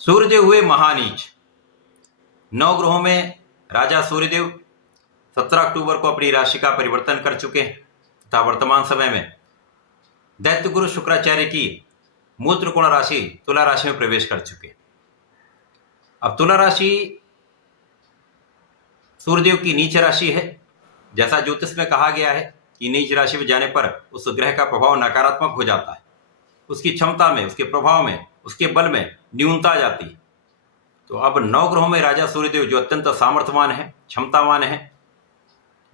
सूर्यदेव हुए महानीच। नौ ग्रहों में राजा सूर्यदेव 17 अक्टूबर को अपनी राशि का परिवर्तन कर चुके हैं तथा वर्तमान समय में दैत्य गुरु शुक्राचार्य की मूल त्रिकोण राशि तुला राशि में प्रवेश कर चुके हैं। अब तुला राशि सूर्यदेव की नीच राशि है। जैसा ज्योतिष में कहा गया है कि नीच राशि में जाने पर उस ग्रह का प्रभाव नकारात्मक हो जाता है, उसकी क्षमता में, उसके प्रभाव में, उसके बल में न्यूनता आ जाती है। तो अब 9 ग्रहों में राजा सूर्यदेव जो अत्यंत सामर्थ्यवान है, क्षमतावान है,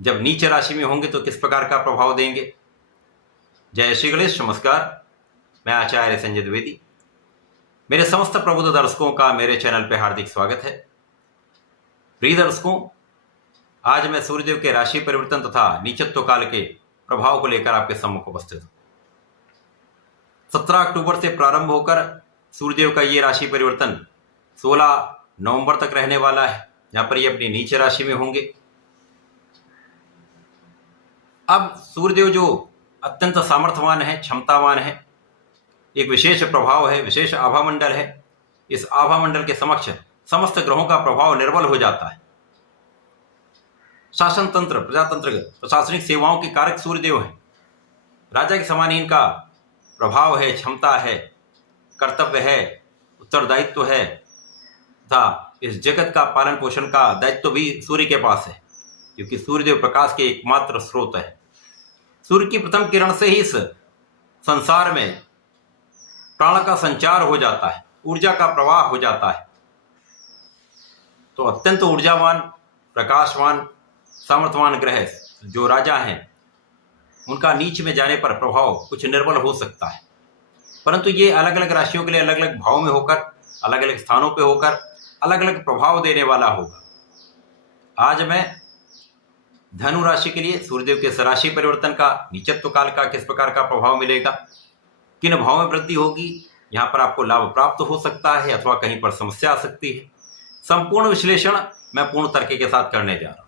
जब नीच राशि में होंगे तो किस प्रकार का प्रभाव देंगे। जय श्री गणेश। नमस्कार, मैं आचार्य संजय द्विवेदी। मेरे समस्त प्रबुद्ध दर्शकों का मेरे चैनल पर हार्दिक स्वागत है। प्रिय दर्शकों, आज मैं सूर्यदेव के राशि परिवर्तन तथा नीचत्व काल के प्रभाव को लेकर आपके सम्मुख उपस्थित हूं। 17 अक्टूबर से प्रारंभ होकर सूर्यदेव का ये राशि परिवर्तन 16 नवंबर तक रहने वाला है, जहां पर ये अपनी नीच राशि में होंगे। अब सूर्यदेव जो अत्यंत सामर्थ्यवान है, क्षमतावान है, एक विशेष प्रभाव है, विशेष आभा मंडल है। इस आभा मंडल के समक्ष समस्त ग्रहों का प्रभाव निर्बल हो जाता है। शासन तंत्र, प्रजातंत्र, प्रशासनिक सेवाओं के कारक सूर्यदेव हैं। राजा के समान ही इनका प्रभाव है, क्षमता है, कर्तव्य है, उत्तरदायित्व है तथा इस जगत का पालन पोषण का दायित्व भी सूर्य के पास है, क्योंकि सूर्यदेव प्रकाश के एकमात्र स्रोत है। सूर्य की प्रथम किरण से ही इस संसार में प्राण का संचार हो जाता है, ऊर्जा का प्रवाह हो जाता है। तो अत्यंत ऊर्जावान, प्रकाशवान, सामर्थ्यवान ग्रह जो राजा हैं, उनका नीच में जाने पर प्रभाव कुछ निर्बल हो सकता है, परंतु ये अलग अलग राशियों के लिए अलग अलग भाव में होकर, अलग अलग स्थानों पे होकर अलग अलग प्रभाव देने वाला होगा। आज मैं धनु राशि के लिए सूर्यदेव के राशि परिवर्तन का, नीचत्व काल का किस प्रकार का प्रभाव मिलेगा, किन भाव में वृद्धि होगी, यहाँ पर आपको लाभ प्राप्त हो सकता है अथवा कहीं पर समस्या आ सकती है, संपूर्ण विश्लेषण मैं पूर्ण तर्क के साथ करने जा रहा हूं।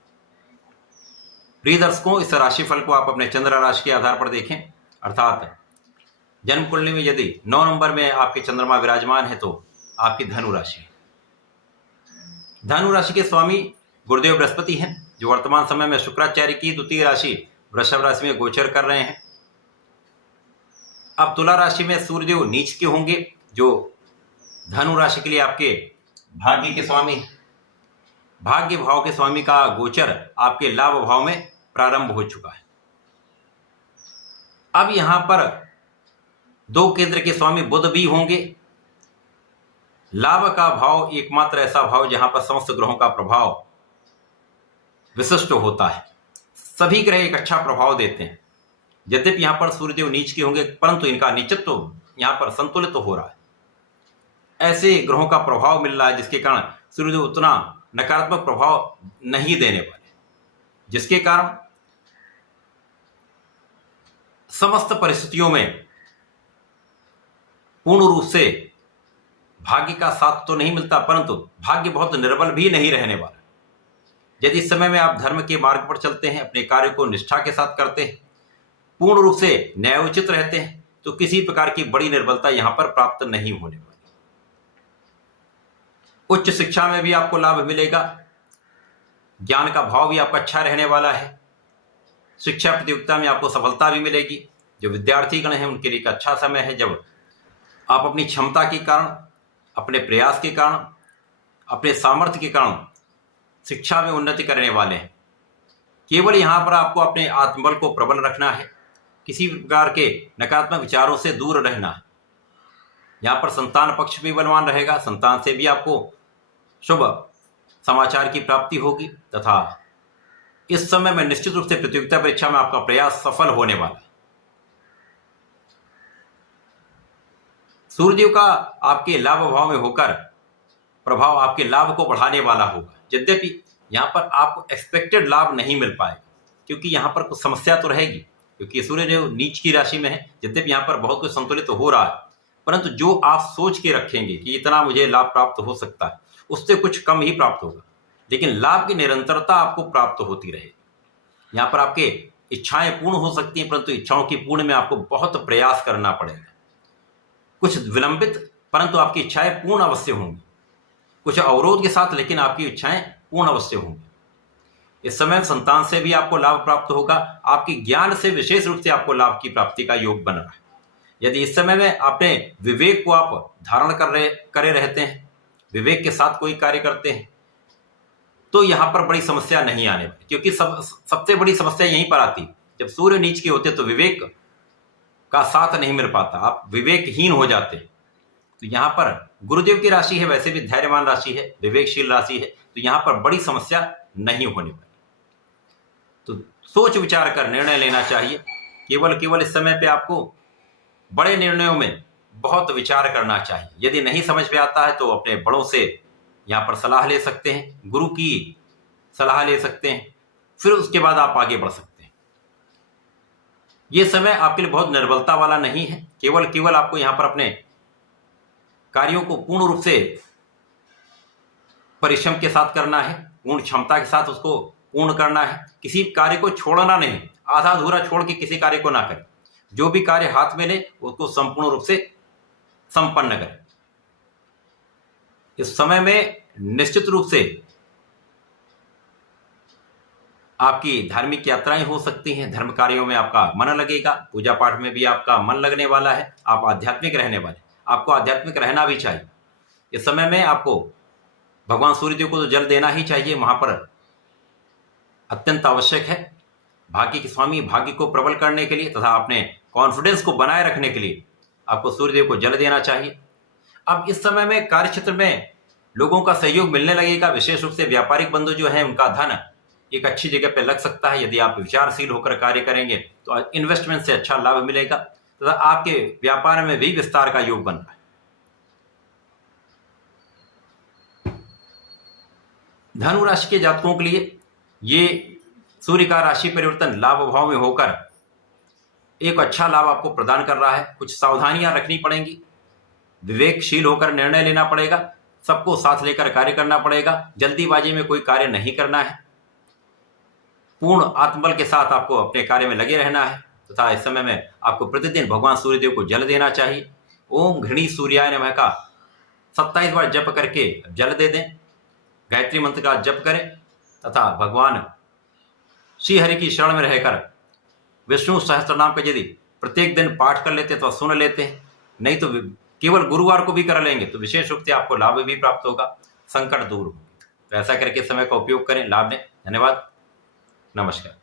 प्रिय दर्शकों, इस राशिफल को आप अपने चंद्र राशि के आधार पर देखें, अर्थात जन्म कुंडली में यदि 9 नंबर में आपके चंद्रमा विराजमान है तो आपकी धनु राशि है। धनु राशि के स्वामी गुरुदेव बृहस्पति हैं, जो वर्तमान समय में शुक्राचार्य की द्वितीय राशि वृषभ राशि में गोचर कर रहे हैं। अब तुला राशि में सूर्यदेव नीच के होंगे, जो धनु राशि के लिए आपके भाग्य के स्वामी हैं। भाग्य भाव के स्वामी का गोचर आपके लाभ भाव में प्रारंभ हो चुका है। अब यहां पर 2 केंद्र के स्वामी बुध भी होंगे। लाभ का भाव एकमात्र ऐसा भाव जहां पर समस्त ग्रहों का प्रभाव विशिष्ट होता है। सभी ग्रह एक अच्छा प्रभाव देते हैं। यद्यपि यहां पर सूर्यदेव नीच के होंगे, परंतु इनका नीचत्व यहां पर संतुलित हो रहा है। ऐसे ग्रहों का प्रभाव मिल रहा है जिसके कारण सूर्यदेव उतना नकारात्मक प्रभाव नहीं देने वाले, जिसके कारण समस्त परिस्थितियों में पूर्ण रूप से भाग्य का साथ तो नहीं मिलता, परंतु भाग्य बहुत निर्बल भी नहीं रहने वाला। यदि इस समय में आप धर्म के मार्ग पर चलते हैं, अपने कार्य को निष्ठा के साथ करते हैं, पूर्ण रूप से न्यायोचित रहते हैं, तो किसी प्रकार की बड़ी निर्बलता यहां पर प्राप्त नहीं होने वाली। उच्च शिक्षा में भी आपको लाभ मिलेगा। ज्ञान का भाव भी आपका अच्छा रहने वाला है। शिक्षा प्रतियोगिता में आपको सफलता भी मिलेगी। जो विद्यार्थी गण हैं उनके लिए एक अच्छा समय है, जब आप अपनी क्षमता के कारण, अपने प्रयास के कारण, अपने सामर्थ्य के कारण शिक्षा में उन्नति करने वाले हैं। केवल यहाँ पर आपको अपने आत्मबल को प्रबल रखना है, किसी प्रकार के नकारात्मक विचारों से दूर रहना है। यहाँ पर संतान पक्ष भी बलवान रहेगा, संतान से भी आपको शुभ समाचार की प्राप्ति होगी तथा इस समय में निश्चित रूप से प्रतियोगिता परीक्षा में आपका प्रयास सफल होने वाला है। सूर्यदेव का आपके लाभ भाव में होकर प्रभाव आपके लाभ को बढ़ाने वाला होगा। यद्यपि यहां पर आपको एक्सपेक्टेड लाभ नहीं मिल पाएगा, क्योंकि यहां पर कुछ समस्या तो रहेगी, क्योंकि सूर्यदेव नीच की राशि में है। यद्यपि यहां पर बहुत कुछ संतुलित हो रहा है, परंतु जो आप सोच के रखेंगे कि इतना मुझे लाभ प्राप्त हो सकता है, उससे कुछ कम ही प्राप्त होगा, लेकिन लाभ की निरंतरता आपको प्राप्त होती रहेगी। यहाँ पर आपके इच्छाएं पूर्ण हो सकती हैं, परंतु इच्छाओं की पूर्ण में आपको बहुत प्रयास करना पड़ेगा। कुछ विलंबित, परंतु आपकी इच्छाएं पूर्ण अवश्य होंगी। कुछ अवरोध के साथ, लेकिन आपकी इच्छाएं पूर्ण अवश्य होंगी। इस समय संतान से भी आपको लाभ प्राप्त होगा। आपकी ज्ञान से विशेष रूप से आपको लाभ की प्राप्ति का योग बन रहा है। यदि इस समय में अपने विवेक को आप धारण करे रहते हैं, विवेक के साथ कोई कार्य करते हैं, तो यहां पर बड़ी समस्या नहीं आने वाली। क्योंकि सबसे बड़ी समस्या यहीं पर आती, जब सूर्य नीच के होते तो विवेक का साथ नहीं मिल पाता, आप विवेकहीन हो जाते। तो यहां पर गुरुदेव की राशि है, वैसे भी धैर्यवान राशि है, विवेकशील राशि है, तो यहां पर बड़ी समस्या नहीं होने वाली। तो सोच विचार कर निर्णय लेना चाहिए। केवल इस समय पे आपको बड़े निर्णयों में बहुत विचार करना चाहिए। यदि नहीं समझ में आता है तो अपने बड़ों से यहाँ पर सलाह ले सकते हैं, गुरु की सलाह ले सकते हैं, फिर उसके बाद आप आगे बढ़ सकते हैं। ये समय आपके लिए बहुत निर्बलता वाला नहीं है। केवल आपको यहाँ पर अपने कार्यों को पूर्ण रूप से परिश्रम के साथ करना है, पूर्ण क्षमता के साथ उसको पूर्ण करना है। किसी कार्य को छोड़ना नहीं, आधा अधूरा छोड़ के किसी कार्य को ना करें। जो भी कार्य हाथ में ले उसको संपूर्ण रूप से संपन्न करें। इस समय में निश्चित रूप से आपकी धार्मिक यात्राएं हो सकती हैं, धर्म कार्यों में आपका मन लगेगा, पूजा पाठ में भी आपका मन लगने वाला है, आप आध्यात्मिक रहने वाले। आपको आध्यात्मिक रहना भी चाहिए। इस समय में आपको भगवान सूर्यदेव को तो जल देना ही चाहिए, वहां पर अत्यंत आवश्यक है। भाग्य के स्वामी, भाग्य को प्रबल करने के लिए तथा अपने कॉन्फिडेंस को बनाए रखने के लिए आपको सूर्यदेव को जल देना चाहिए। अब इस समय में कार्य क्षेत्र में लोगों का सहयोग मिलने लगेगा। विशेष रूप से व्यापारिक बंधु जो हैं, उनका धन एक अच्छी जगह पे लग सकता है। यदि आप विचारशील होकर कार्य करेंगे तो इन्वेस्टमेंट से अच्छा लाभ मिलेगा तथा आपके व्यापार में भी विस्तार का योग बन रहा है। धनु राशि के जातकों के लिए ये सूर्य का राशि परिवर्तन लाभ भाव में होकर एक अच्छा लाभ आपको प्रदान कर रहा है। कुछ सावधानियां रखनी पड़ेंगी, विवेकशील होकर निर्णय लेना पड़ेगा, सबको साथ लेकर कार्य करना पड़ेगा। जल्दीबाजी में कोई कार्य नहीं करना है। पूर्ण आत्मबल के साथ आपको अपने कार्य में लगे रहना है तथा इस समय में आपको प्रतिदिन भगवान सूर्यदेव को जल देना चाहिए। ओम घृणी सूर्याय नमः का 27 बार जप करके जल दे दें। गायत्री मंत्र का जप करें तथा भगवान श्री हरि की शरण में रहकर विष्णु सहस्त्रनाम का यदि प्रत्येक दिन पाठ कर लेते तो सुन लेते हैं, नहीं तो केवल गुरुवार को भी कर लेंगे तो विशेष रूप से आपको लाभ भी प्राप्त होगा, संकट दूर होगा। तो ऐसा करके समय का उपयोग करें, लाभ लें। धन्यवाद, नमस्कार।